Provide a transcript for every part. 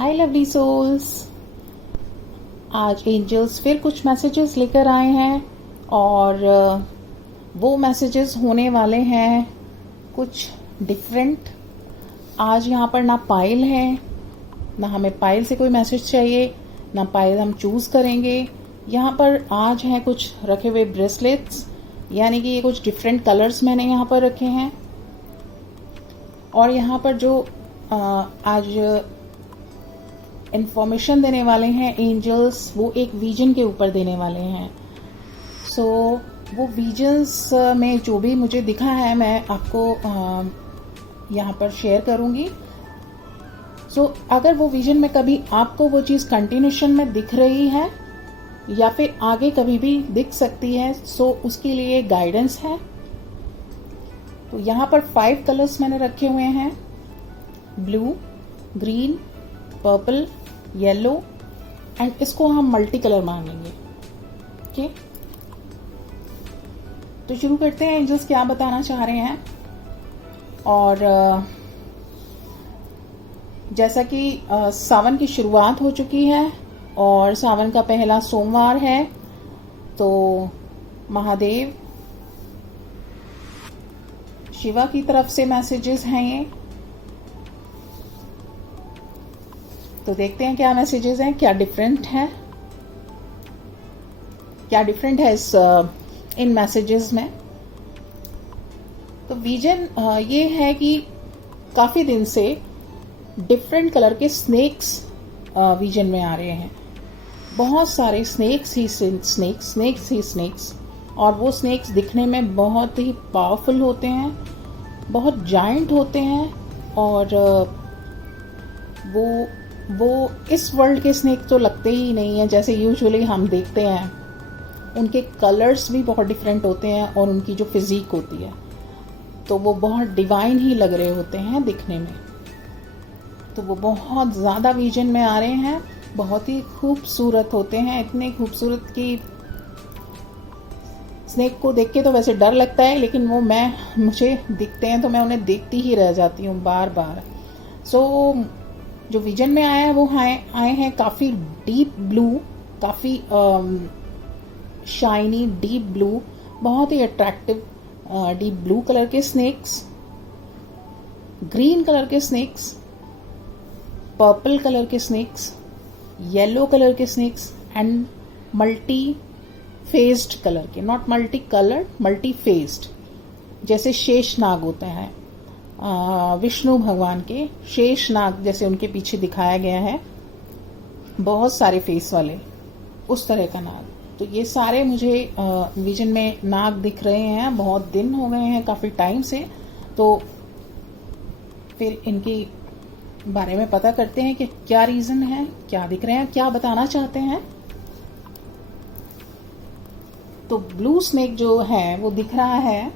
हाय lovely souls. आज angels फिर कुछ मैसेजेस लेकर आए हैं और वो मैसेजेस होने वाले हैं कुछ डिफरेंट। आज यहाँ पर ना पायल है, ना हमें पायल से कोई मैसेज चाहिए, ना पायल हम चूज करेंगे। यहाँ पर आज हैं कुछ रखे हुए ब्रेसलेट्स, यानी कि ये कुछ डिफरेंट कलर्स मैंने यहाँ पर रखे हैं। और यहाँ पर जो आज इंफॉर्मेशन देने वाले हैं एंजल्स, वो एक विजन के ऊपर देने वाले हैं। सो वो विजन्स में जो भी मुझे दिखा है मैं आपको यहाँ पर शेयर करूँगी। सो अगर वो विजन में कभी आपको वो चीज़ कंटिन्यूशन में दिख रही है या फिर आगे कभी भी दिख सकती है, सो उसके लिए गाइडेंस है। तो यहाँ पर 5 कलर्स मैंने रखे हुए हैं, blue, green, purple, yellow and इसको हम मल्टी कलर मांगेंगे। ओके, तो शुरू करते हैं एंजल्स क्या बताना चाह रहे हैं। और जैसा कि सावन की शुरुआत हो चुकी है और सावन का पहला सोमवार है, तो महादेव शिवा की तरफ से मैसेजेस हैं ये। तो देखते हैं क्या मैसेजेस हैं, क्या डिफरेंट है, क्या डिफरेंट है इस इन मैसेजेस में। तो विजन ये है कि काफी दिन से डिफरेंट कलर के स्नेक्स विजन में आ रहे हैं। बहुत सारे स्नेक्स ही स्नेक्स, और वो स्नेक्स दिखने में बहुत ही पावरफुल होते हैं, बहुत जायंट होते हैं। और वो इस वर्ल्ड के स्नेक तो लगते ही नहीं है जैसे यूजुअली हम देखते हैं। उनके कलर्स भी बहुत डिफरेंट होते हैं और उनकी जो फिजिक होती है तो वो बहुत डिवाइन ही लग रहे होते हैं दिखने में। तो वो बहुत ज़्यादा विजन में आ रहे हैं, बहुत ही खूबसूरत होते हैं, इतने खूबसूरत कि स्नेक को देख के तो वैसे डर लगता है, लेकिन वो मुझे दिखते हैं तो मैं उन्हें देखती ही रह जाती हूँ बार बार। सो जो विजन में आया है वो आए हैं काफ़ी डीप ब्लू, काफ़ी शाइनी डीप ब्लू, बहुत ही अट्रैक्टिव डीप ब्लू कलर के स्नेक्स, ग्रीन कलर के स्नेक्स, पर्पल कलर के स्नेक्स, येलो कलर के snakes and multi faced colour के, not multi colour, multi faced, जैसे शेष नाग होते हैं विष्णु भगवान के, शेष नाग जैसे उनके पीछे दिखाया गया है, बहुत सारे फेस वाले, उस तरह का नाग। तो ये सारे मुझे विजन में नाग दिख रहे हैं, बहुत दिन हो गए हैं, काफी टाइम से। तो फिर इनकी बारे में पता करते हैं कि क्या रीजन है, क्या दिख रहे हैं, क्या बताना चाहते हैं। तो ब्लू स्नेक जो है वो दिख रहा है,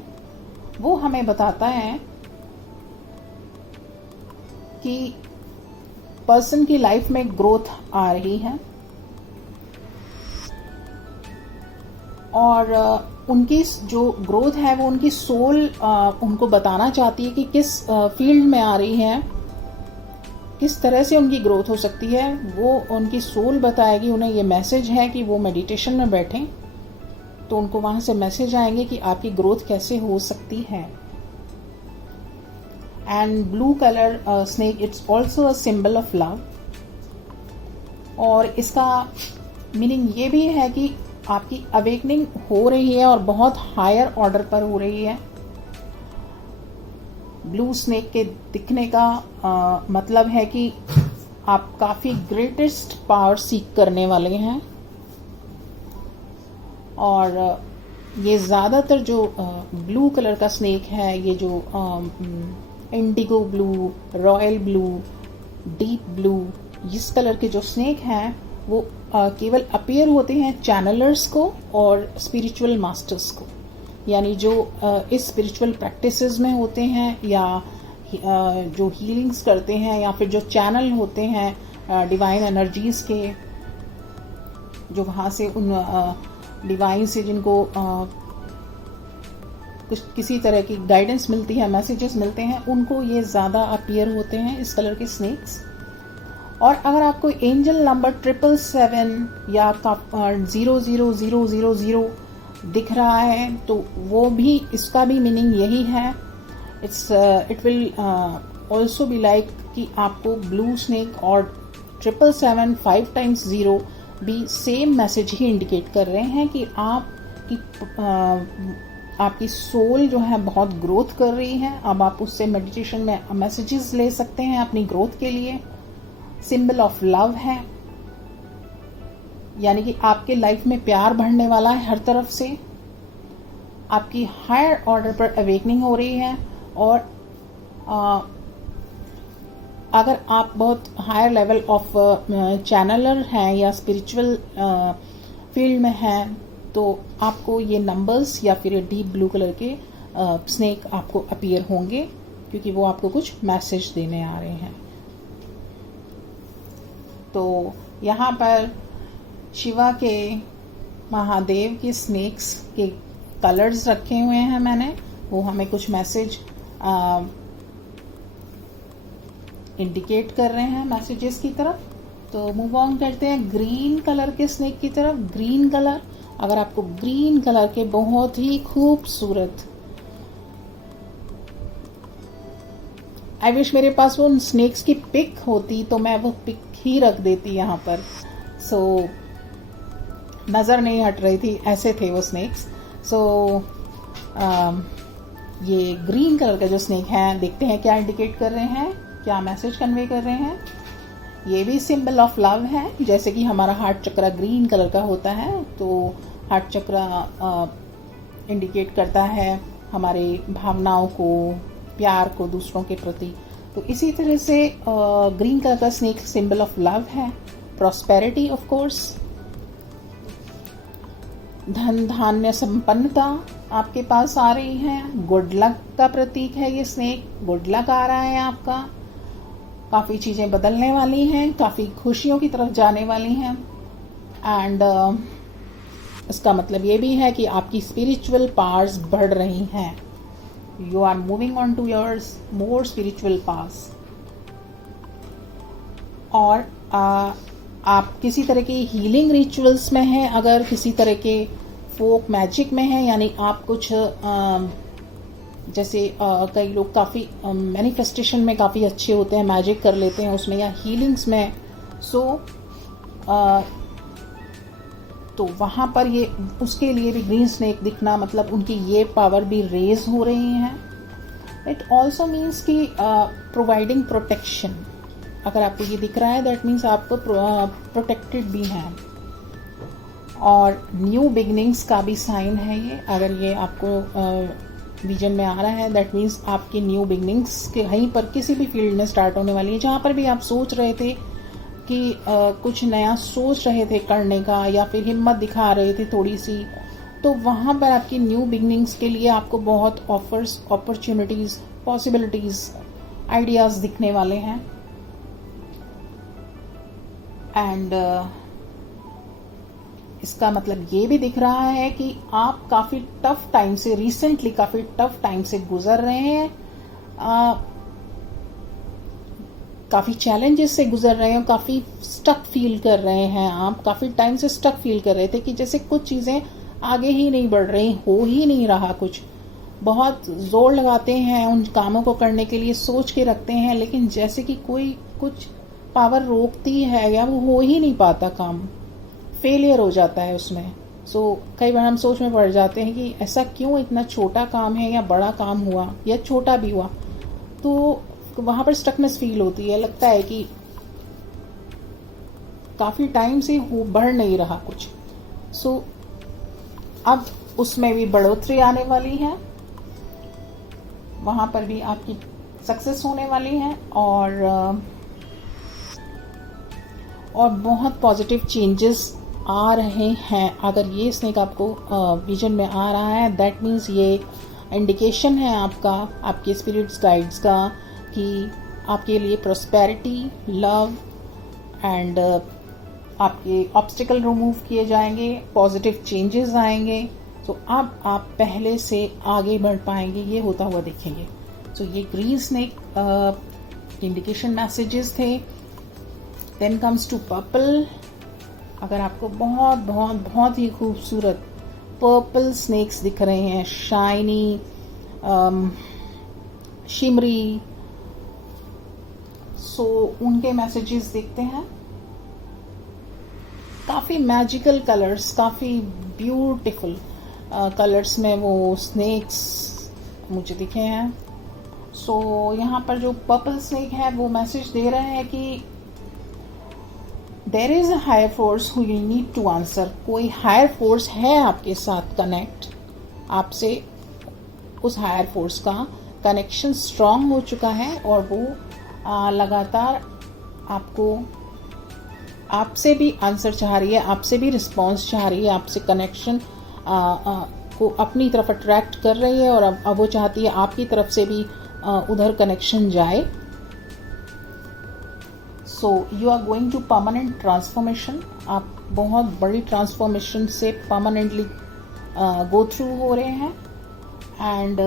वो हमें बताता है कि पर्सन की लाइफ में ग्रोथ आ रही है और उनकी जो ग्रोथ है वो उनकी सोल उनको बताना चाहती है कि किस फील्ड में आ रही है, किस तरह से उनकी ग्रोथ हो सकती है। वो उनकी सोल बताएगी उन्हें। ये मैसेज है कि वो मेडिटेशन में बैठें तो उनको वहां से मैसेज आएंगे कि आपकी ग्रोथ कैसे हो सकती है। And blue colour snake, it's also a symbol of love. और इसका मीनिंग ये भी है कि आपकी अवेकनिंग हो रही है और बहुत हायर ऑर्डर पर हो रही है। ब्लू स्नेक के दिखने का मतलब है कि आप काफी ग्रेटेस्ट पावर सीख करने वाले हैं। और ये ज्यादातर जो ब्लू कलर का स्नेक है, ये जो Indigo blue, royal blue, deep blue, इस कलर के जो स्नेक हैं वो केवल अपीयर होते हैं चैनलर्स को और स्पिरिचुअल मास्टर्स को, यानी जो इस स्पिरिचुअल प्रैक्टिसेस में होते हैं या जो हीलिंग्स करते हैं या फिर जो चैनल होते हैं डिवाइन एनर्जीज के, जो वहाँ से उन डिवाइन से जिनको कुछ किसी तरह की गाइडेंस मिलती है, मैसेजेस मिलते हैं, उनको ये ज़्यादा अपीयर होते हैं इस कलर के स्नेक्स। और अगर आपको एंजल नंबर 777 या 00000 दिख रहा है तो वो भी, इसका भी मीनिंग यही है. It will also be like कि आपको ब्लू स्नेक और 777 5 टाइम्स 0 भी सेम मैसेज ही इंडिकेट कर रहे हैं कि आपकी सोल जो है बहुत ग्रोथ कर रही है. अब आप उससे मेडिटेशन में मैसेजेस ले सकते हैं अपनी ग्रोथ के लिए. सिंबल ऑफ लव है, यानी कि आपके लाइफ में प्यार बढ़ने वाला है हर तरफ से. आपकी हायर ऑर्डर पर अवेकनिंग हो रही है. और अगर आप बहुत हायर लेवल ऑफ चैनलर हैं या स्पिरिचुअल फील्ड में हैं तो आपको ये नंबर्स या फिर ये डीप ब्लू कलर के स्नेक आपको अपीयर होंगे, क्योंकि वो आपको कुछ मैसेज देने आ रहे हैं. तो यहाँ पर शिवा के, महादेव के स्नेक्स के कलर्स रखे हुए हैं मैंने, वो हमें कुछ मैसेज इंडिकेट कर रहे हैं मैसेजेस की तरफ. तो मूव ऑन करते हैं ग्रीन कलर के स्नेक की तरफ. ग्रीन कलर, अगर आपको ग्रीन कलर के बहुत ही खूबसूरत, आई विश मेरे पास वो स्नेक्स की पिक होती तो मैं वो पिक ही रख देती यहाँ पर. सो नज़र नहीं हट रही थी, ऐसे थे वो स्नेक्स. सो ये ग्रीन कलर का जो स्नेक है, देखते हैं क्या इंडिकेट कर रहे हैं, क्या मैसेज कन्वे कर रहे हैं. ये भी सिंबल ऑफ लव है. जैसे कि हमारा हार्ट चक्रा ग्रीन कलर का होता है, तो हार्ट चक्रा इंडिकेट करता है हमारे भावनाओं को, प्यार को दूसरों के प्रति. तो इसी तरह से ग्रीन कलर का स्नेक सिंबल ऑफ लव है. प्रॉस्पेरिटी ऑफ कोर्स, धन धान्य संपन्नता आपके पास आ रही है. गुड लक का प्रतीक है ये स्नेक. गुड लक आ रहा है आपका. काफ़ी चीज़ें बदलने वाली हैं, काफ़ी खुशियों की तरफ जाने वाली हैं. एंड इसका मतलब ये भी है कि आपकी स्पिरिचुअल पावर्स बढ़ रही हैं. You are moving on to yours more spiritual powers. और आप किसी तरह के हीलिंग रिचुअल्स में हैं, अगर किसी तरह के फोक मैजिक में हैं, यानी आप कुछ जैसे कई लोग काफ़ी मैनिफेस्टेशन में काफ़ी अच्छे होते हैं, मैजिक कर लेते हैं उसमें, या हीलिंग्स में. तो वहाँ पर ये उसके लिए भी ग्रीन स्नेक दिखना, मतलब उनकी ये पावर भी रेज हो रही हैं. इट ऑल्सो मीन्स कि प्रोवाइडिंग प्रोटेक्शन. अगर आपको ये दिख रहा है दैट मीन्स आपको प्रोटेक्टेड भी हैं. और न्यू बिगनिंग्स का भी साइन है ये. अगर ये आपको विजन में आ रहा है दैट मीन्स आपकी न्यू बिगनिंग्स के कहीं पर किसी भी फील्ड में स्टार्ट होने वाली है. जहाँ पर भी आप सोच रहे थे कि कुछ नया सोच रहे थे करने का, या फिर हिम्मत दिखा रहे थे थोड़ी सी, तो वहाँ पर आपकी न्यू बिगनिंग्स के लिए आपको बहुत ऑफर्स, अपॉर्चुनिटीज़, पॉसिबिलिटीज़, आइडियाज़ दिखने वाले हैं. एंड इसका मतलब ये भी दिख रहा है कि आप काफ़ी टफ टाइम से, रिसेंटली काफ़ी टफ टाइम से गुजर रहे हैं. काफ़ी चैलेंजेस से गुजर रहे हैं, काफ़ी स्टक फील कर रहे हैं. आप काफ़ी टाइम से स्टक फील कर रहे थे कि जैसे कुछ चीज़ें आगे ही नहीं बढ़ रही, हो ही नहीं रहा कुछ. बहुत जोर लगाते हैं उन कामों को करने के लिए, सोच के रखते हैं, लेकिन जैसे कि कोई कुछ पावर रोकती है या वो हो ही नहीं पाता, काम फेलियर हो जाता है उसमें. कई बार हम सोच में पड़ जाते हैं कि ऐसा क्यों, इतना छोटा काम है या बड़ा काम हुआ या छोटा भी हुआ, तो वहाँ पर स्टकनेस फील होती है. लगता है कि काफ़ी टाइम से बढ़ नहीं रहा कुछ. अब उसमें भी बढ़ोतरी आने वाली है. वहाँ पर भी आपकी सक्सेस होने वाली है. और बहुत पॉजिटिव चेंजेस आ रहे हैं. अगर ये स्नेक आपको विजन में आ रहा है दैट मीन्स ये इंडिकेशन है आपके स्पिरिट्स गाइड्स का कि आपके लिए प्रॉस्पेरिटी, लव एंड आपके ऑब्स्टिकल रिमूव किए जाएंगे, पॉजिटिव चेंजेस आएंगे. तो अब आप पहले से आगे बढ़ पाएंगे, ये होता हुआ देखेंगे. ये ग्रीन स्नेक इंडिकेशन मैसेजेस थे. Then comes to purple. अगर आपको बहुत बहुत बहुत ही खूबसूरत पर्पल स्नेक्स दिख रहे हैं, शाइनी, शिमरी, सो उनके मैसेजेस देखते हैं। काफ़ी मैजिकल कलर्स, काफ़ी ब्यूटीफुल कलर्स में वो स्नेक्स मुझे दिखे हैं। सो यहाँ पर जो पर्पल स्नेक है वो मैसेज दे रहा है कि there is a higher force who you need to answer. कोई हायर फोर्स है आपके साथ कनेक्ट, आपसे उस हायर फोर्स का कनेक्शन स्ट्रांग हो चुका है और वो लगातार आपसे भी आंसर चाह रही है, आपसे भी रिस्पॉन्स चाह रही है, आपसे कनेक्शन को अपनी तरफ अट्रैक्ट कर रही है और अब वो चाहती है आपकी तरफ से भी उधर कनेक्शन जाए। So you are going to permanent transformation. आप बहुत बड़ी ट्रांसफॉर्मेशन से परमानेंटली गो थ्रू हो रहे हैं। एंड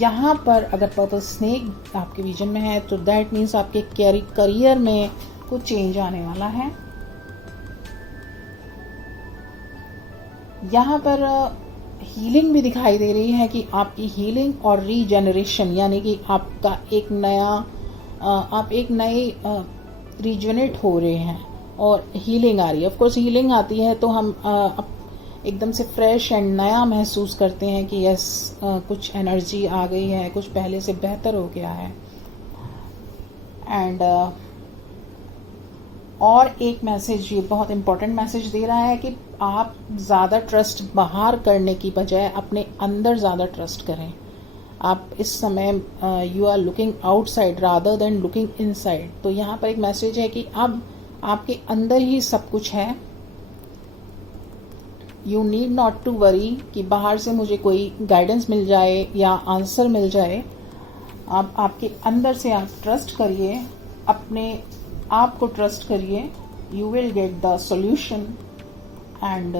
यहाँ पर अगर पर्पल स्नेक आपके विजन में है तो दैट मीन्स आपके करियर में कुछ चेंज आने वाला है। यहाँ पर हीलिंग भी दिखाई दे रही है कि आपकी हीलिंग और रीजेनरेशन, यानी कि आपका आप एक नए रिजुनेट हो रहे हैं और हीलिंग आ रही है। ऑफ कोर्स हीलिंग आती है तो हम एकदम से फ्रेश एंड नया महसूस करते हैं कि यस कुछ एनर्जी आ गई है, कुछ पहले से बेहतर हो गया है। एंड और एक मैसेज, ये बहुत इंपॉर्टेंट मैसेज दे रहा है कि आप ज़्यादा ट्रस्ट बाहर करने की बजाय अपने अंदर ज़्यादा ट्रस्ट करें। आप इस समय you are looking outside rather than looking inside. तो यहाँ पर एक मैसेज है कि अब आपके अंदर ही सब कुछ है। You need not to worry कि बाहर से मुझे कोई गाइडेंस मिल जाए या आंसर मिल जाए। आप आपके अंदर से आप ट्रस्ट करिए, अपने आप को ट्रस्ट करिए, you will get the solution. And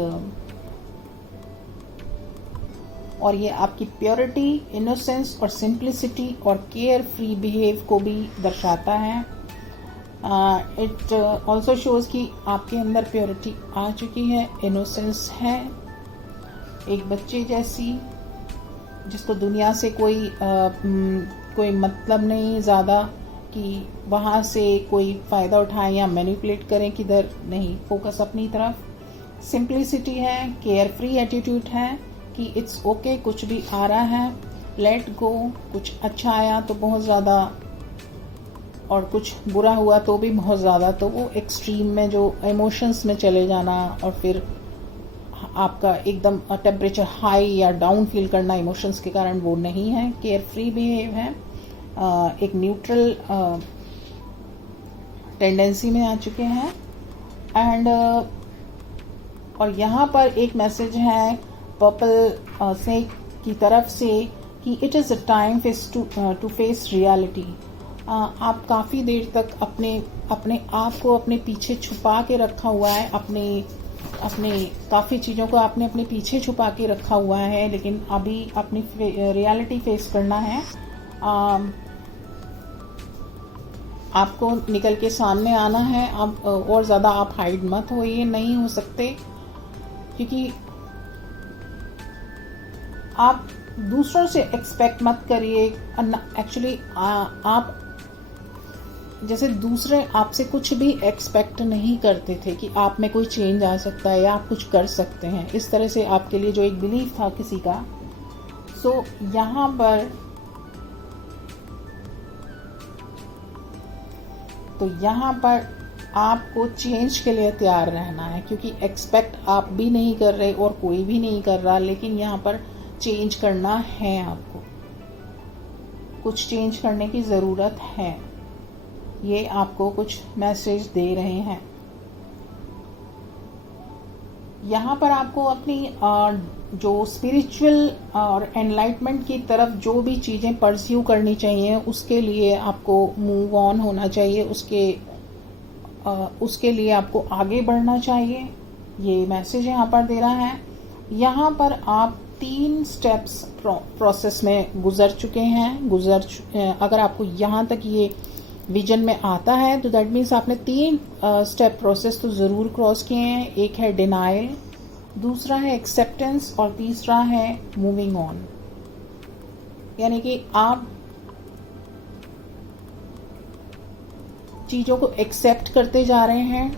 और ये आपकी प्योरिटी, इनोसेंस और सिंप्लिसिटी और केयर फ्री बिहेव को भी दर्शाता है। इट ऑल्सो शोज कि आपके अंदर प्योरिटी आ चुकी है, इनोसेंस है, एक बच्चे जैसी जिसको दुनिया से कोई मतलब नहीं ज़्यादा कि वहाँ से कोई फ़ायदा उठाएं या मैनिपुलेट करें, किधर नहीं, फोकस अपनी तरफ। सिंप्लिसिटी है, केयर फ्री एटीट्यूड है कि इट्स ओके, कुछ भी आ रहा है लेट गो। कुछ अच्छा आया तो बहुत ज़्यादा और कुछ बुरा हुआ तो भी बहुत ज़्यादा, तो वो एक्सट्रीम में जो इमोशंस में चले जाना और फिर आपका एकदम टेम्परेचर हाई या डाउन फील करना इमोशंस के कारण, वो नहीं है। केयर फ्री बिहेव है, एक न्यूट्रल टेंडेंसी में आ चुके हैं। एंड और यहाँ पर एक मैसेज है पर्पल स्नेक की तरफ से कि it is a time to face reality. आप काफ़ी देर तक अपने आप को अपने पीछे छुपा के रखा हुआ है, अपने काफ़ी चीज़ों को आपने अपने पीछे छुपा के रखा हुआ है, लेकिन अभी अपनी रियलिटी फेस करना है। आपको निकल के सामने आना है। अब और ज़्यादा आप हाइड मत होइए, नहीं हो सकते, क्योंकि आप दूसरों से एक्सपेक्ट मत करिए। एक्चुअली आप जैसे दूसरे आपसे कुछ भी एक्सपेक्ट नहीं करते थे कि आप में कोई चेंज आ सकता है या आप कुछ कर सकते हैं, इस तरह से आपके लिए जो एक बिलीफ था किसी का। सो यहाँ पर आपको चेंज के लिए तैयार रहना है, क्योंकि एक्सपेक्ट आप भी नहीं कर रहे और कोई भी नहीं कर रहा, लेकिन यहाँ पर चेंज करना है। आपको कुछ चेंज करने की ज़रूरत है, ये आपको कुछ मैसेज दे रहे हैं। यहाँ पर आपको अपनी जो स्पिरिचुअल और एनलाइटमेंट की तरफ जो भी चीज़ें परस्यू करनी चाहिए, उसके लिए आपको मूव ऑन होना चाहिए, उसके लिए आपको आगे बढ़ना चाहिए, ये मैसेज यहाँ पर दे रहा है। यहाँ पर आप 3 स्टेप्स प्रोसेस में गुजर चुके हैं। अगर आपको यहाँ तक ये विजन में आता है, तो दैट मीन्स आपने 3 स्टेप प्रोसेस तो ज़रूर क्रॉस किए हैं। एक है डिनाइल, दूसरा है एक्सेप्टेंस और तीसरा है मूविंग ऑन। यानी कि आप चीज़ों को एक्सेप्ट करते जा रहे हैं,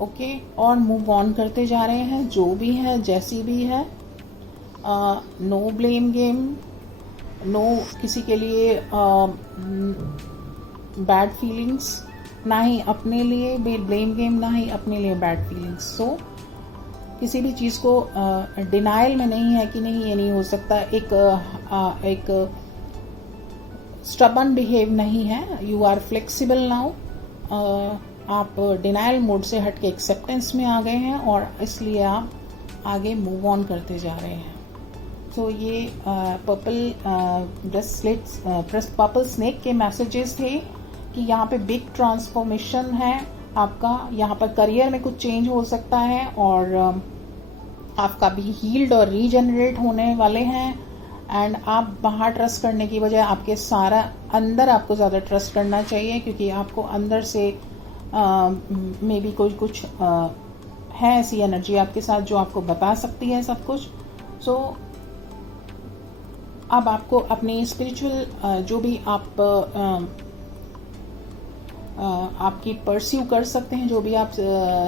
ओके, और मूव ऑन करते जा रहे हैं, जो भी है जैसी भी है। नो ब्लेम गेम, नो किसी के लिए बैड फीलिंग्स, ना ही अपने लिए ब्लेम गेम, ना ही अपने लिए बैड फीलिंग्स। सो किसी भी चीज़ को डिनाइल में नहीं है कि नहीं ये नहीं हो सकता, एक स्टबन बिहेव नहीं है। You are flexible now. आप डिनाइल मोड से हट के एक्सेप्टेंस में आ गए हैं और इसलिए आप आगे मूव ऑन करते जा रहे हैं। तो ये पर्पल स्नेक के मैसेजेस थे कि यहाँ पे बिग ट्रांसफॉर्मेशन है आपका, यहाँ पर करियर में कुछ चेंज हो सकता है और आपका भी हील्ड और रीजनरेट होने वाले हैं। एंड आप बाहर ट्रस्ट करने की बजाय आपके सारा अंदर आपको ज़्यादा ट्रस्ट करना चाहिए, क्योंकि आपको अंदर से मे बी कोई कुछ है ऐसी एनर्जी आपके साथ जो आपको बता सकती है सब कुछ। सो अब आपको अपनी स्पिरिचुअल जो भी आप आपकी परस्यू कर सकते हैं, जो भी आप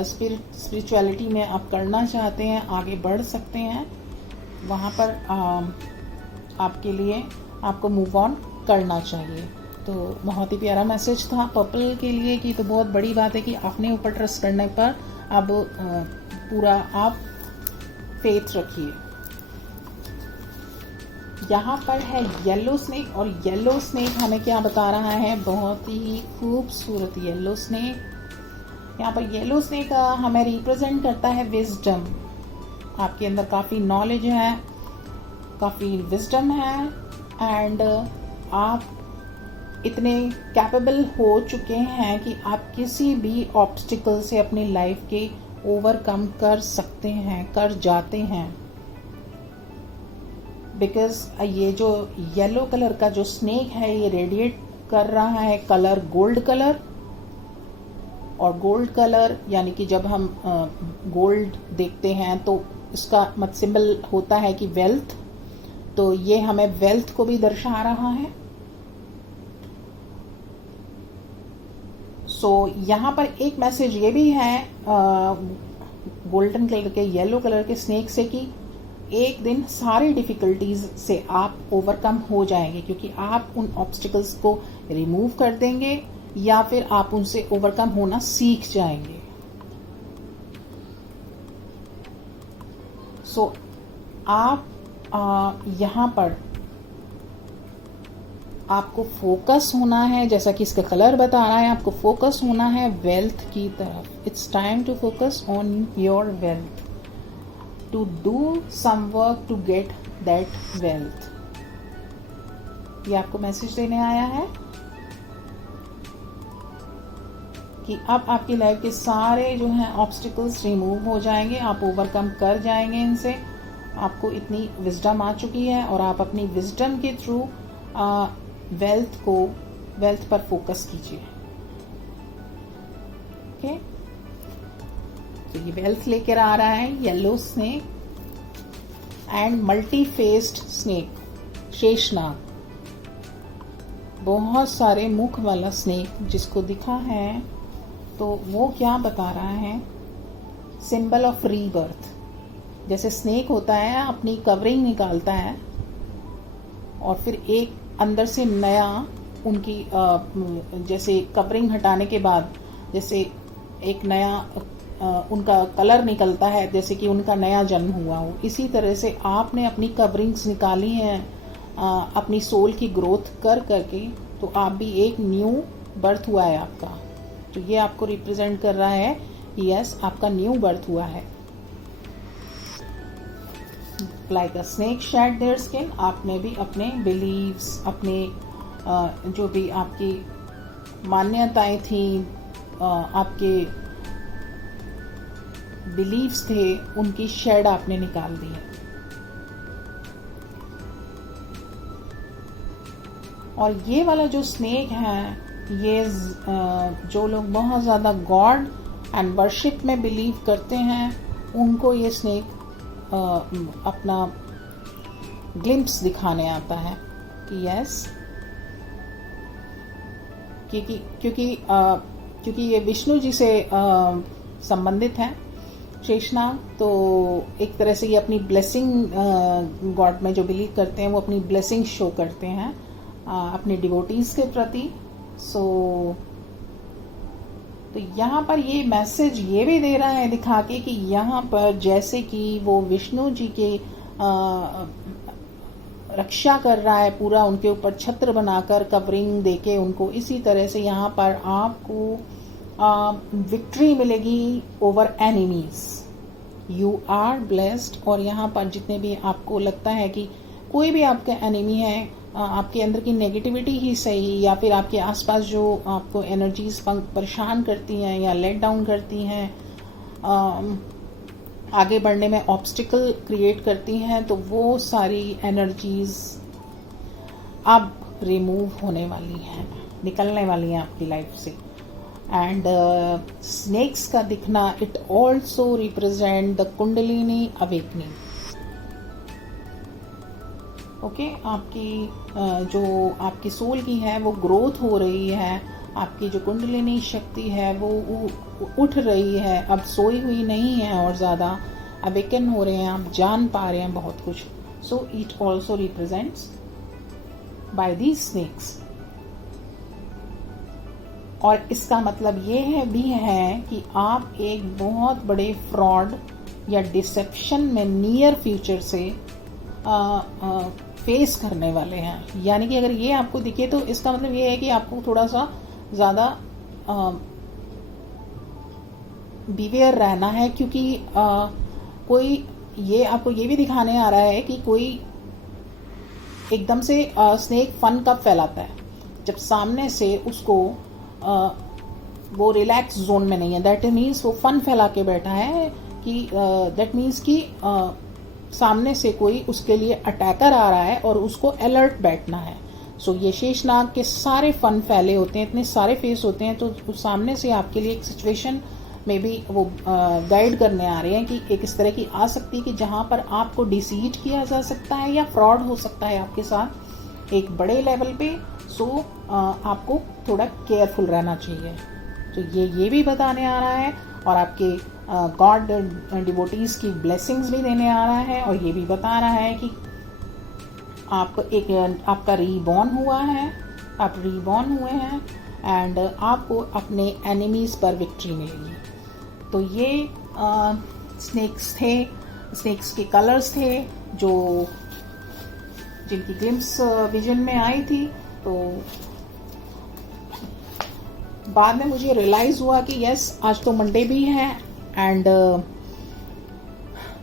स्पिरिचुअलिटी में आप करना चाहते हैं, आगे बढ़ सकते हैं, वहाँ पर आपके लिए आपको मूव ऑन करना चाहिए। तो बहुत ही प्यारा मैसेज था पर्पल के लिए कि तो बहुत बड़ी बात है कि अपने ऊपर ट्रस्ट करने पर अब पूरा आप फेथ रखिए। यहाँ पर है येलो स्नेक, और येलो स्नेक हमें क्या बता रहा है, बहुत ही खूबसूरत येलो स्नेक। यहाँ पर येलो स्नेक हमें रिप्रेजेंट करता है विजडम। आपके अंदर काफ़ी नॉलेज है, काफ़ी विजडम है, एंड आप इतने कैपेबल हो चुके हैं कि आप किसी भी ऑब्स्टिकल से अपनी लाइफ के ओवरकम कर सकते हैं, कर जाते हैं। बिकॉज ये जो येलो कलर का जो स्नेक है ये रेडिएट कर रहा है कलर गोल्ड कलर, और गोल्ड कलर यानी कि जब हम गोल्ड देखते हैं तो इसका मत सिंबल होता है कि वेल्थ, तो ये हमें वेल्थ को भी दर्शा रहा है। सो यहाँ पर एक मैसेज ये भी है गोल्डन कलर के येलो कलर के स्नेक से कि एक दिन सारी डिफिकल्टीज से आप ओवरकम हो जाएंगे, क्योंकि आप उन ऑब्स्टिकल्स को रिमूव कर देंगे या फिर आप उनसे ओवरकम होना सीख जाएंगे। सो आप यहाँ पर आपको फोकस होना है, जैसा कि इसका कलर बता रहा है, आपको फोकस होना है वेल्थ की तरफ। It's time to focus on your wealth, to do some work to get that wealth. ये आपको मैसेज देने आया है कि अब आपकी लाइफ के सारे जो हैं ऑब्स्टिकल्स रिमूव हो जाएंगे, आप ओवरकम कर जाएंगे इनसे। आपको इतनी विजडम आ चुकी है और आप अपनी विजडम के थ्रू वेल्थ पर फोकस कीजिए। ओके, तो ये वेल्थ लेकर आ रहा है yellow snake and multi faced snake, Sheshnag, बहुत सारे मुख वाला स्नेक जिसको दिखा है। तो वो क्या बता रहा है, सिंबल ऑफ रीबर्थ। जैसे स्नेक होता है अपनी कवरिंग निकालता है और फिर एक अंदर से नया उनकी जैसे कवरिंग हटाने के बाद जैसे एक नया उनका कलर निकलता है, जैसे कि उनका नया जन्म हुआ हो। इसी तरह से आपने अपनी कवरिंग्स निकाली हैं अपनी सोल की ग्रोथ कर करके, तो आप भी एक न्यू बर्थ हुआ है आपका। तो ये आपको रिप्रेजेंट कर रहा है, यस आपका न्यू बर्थ हुआ है। Like a snake shade their skin, आपने भी अपने बिलीव्स, अपने जो भी आपकी मान्यताएं थी, आपके बिलीव्स थे, उनकी शेड आपने निकाल दी है। और ये वाला जो स्नेक है, ये जो लोग बहुत ज़्यादा गॉड एंड वर्शिप में बिलीव करते हैं, उनको ये स्नेक अपना ग्लिम्प्स दिखाने आता है कि यस, क्योंकि ये विष्णु जी से संबंधित है शेषनाग, तो एक तरह से ये अपनी ब्लेसिंग, गॉड में जो बिलीव करते हैं वो अपनी ब्लेसिंग शो करते हैं अपने डिवोटीज के प्रति। तो यहाँ पर ये मैसेज ये भी दे रहा है दिखा के कि यहाँ पर जैसे कि वो विष्णु जी के रक्षा कर रहा है पूरा, उनके ऊपर छत्र बनाकर कवरिंग देके उनको, इसी तरह से यहाँ पर आपको विक्ट्री मिलेगी over enemies. You are blessed. और यहाँ पर जितने भी आपको लगता है कि कोई भी आपका एनिमी है, आपके अंदर की नेगेटिविटी ही सही, या फिर आपके आसपास जो आपको एनर्जीज परेशान करती हैं या लेट डाउन करती हैं, आगे बढ़ने में ऑब्स्टिकल क्रिएट करती हैं, तो वो सारी एनर्जीज अब रिमूव होने वाली हैं, निकलने वाली हैं आपकी लाइफ से। एंड स्नेक्स का दिखना, it also represent the kundalini awakening. Okay, आपकी जो आपकी सोल की है वो ग्रोथ हो रही है, आपकी जो कुंडलिनी शक्ति है वो उठ रही है, अब सोई हुई नहीं है और ज़्यादा अवेकन हो रहे हैं, आप जान पा रहे हैं बहुत कुछ। So it also represents by these snakes. और इसका मतलब ये भी है कि आप एक बहुत बड़े फ्रॉड या डिसेप्शन में नियर फ्यूचर से फेस करने वाले हैं। यानी कि अगर ये आपको दिखे तो इसका मतलब ये है कि आपको थोड़ा सा ज़्यादा बिवेयर रहना है, क्योंकि कोई ये आपको ये भी दिखाने आ रहा है कि कोई एकदम से स्नेक फन कब फैलाता है, जब सामने से उसको वो रिलैक्स जोन में नहीं है, दैट मीन्स वो फन फैला के बैठा है, कि दैट मीन्स कि सामने से कोई उसके लिए अटैकर आ रहा है और उसको अलर्ट बैठना है। सो ये शेषनाग के सारे फन फैले होते हैं, इतने सारे फेस होते हैं, तो सामने से आपके लिए एक सिचुएशन में भी वो गाइड करने आ रहे हैं कि एक इस तरह की आ सकती है कि जहां पर आपको डिसीट किया जा सकता है या फ्रॉड हो सकता है आपके साथ एक बड़े लेवल पे। सो आपको थोड़ा केयरफुल रहना चाहिए। तो ये भी बताने आ रहा है, और आपके गॉड डिवोटीज की ब्लेसिंग्स भी देने आ रहा है, और ये भी बता रहा है कि आपका रीबॉर्न हुआ है, आप रीबॉर्न हुए हैं, एंड आपको अपने एनिमीज पर विक्ट्री मिलेगी। तो ये स्नेक्स थे, स्नेक्स के कलर्स थे जो जिनकी ग्लिम्स विजन में आई थी। तो बाद में मुझे रियलाइज हुआ कि यस, आज तो मंडे भी है, एंड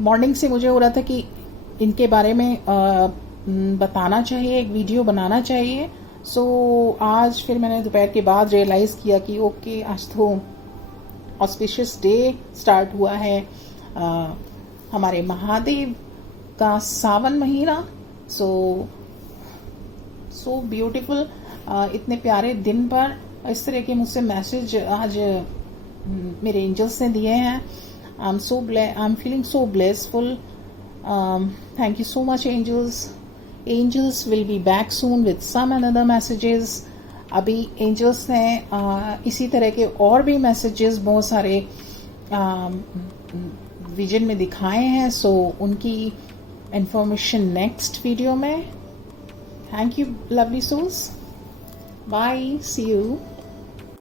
मॉर्निंग से मुझे हो रहा था कि इनके बारे में बताना चाहिए, एक वीडियो बनाना चाहिए। सो आज फिर मैंने दोपहर के बाद रियलाइज़ किया कि ओके, आज तो ऑस्पिशियस डे स्टार्ट हुआ है, हमारे महादेव का सावन महीना। सो ब्यूटीफुल, इतने प्यारे दिन पर इस तरह के मुझसे मैसेज आज मेरे एंजल्स ने दिए हैं। I am feeling so blessful. Thank you so much angels. Angels will be back soon with some another messages. अभी एंजल्स ने इसी तरह के और भी मैसेजेस बहुत सारे विजन में दिखाए हैं। सो उनकी इंफॉर्मेशन नेक्स्ट वीडियो में। Thank you lovely souls. Bye. See you.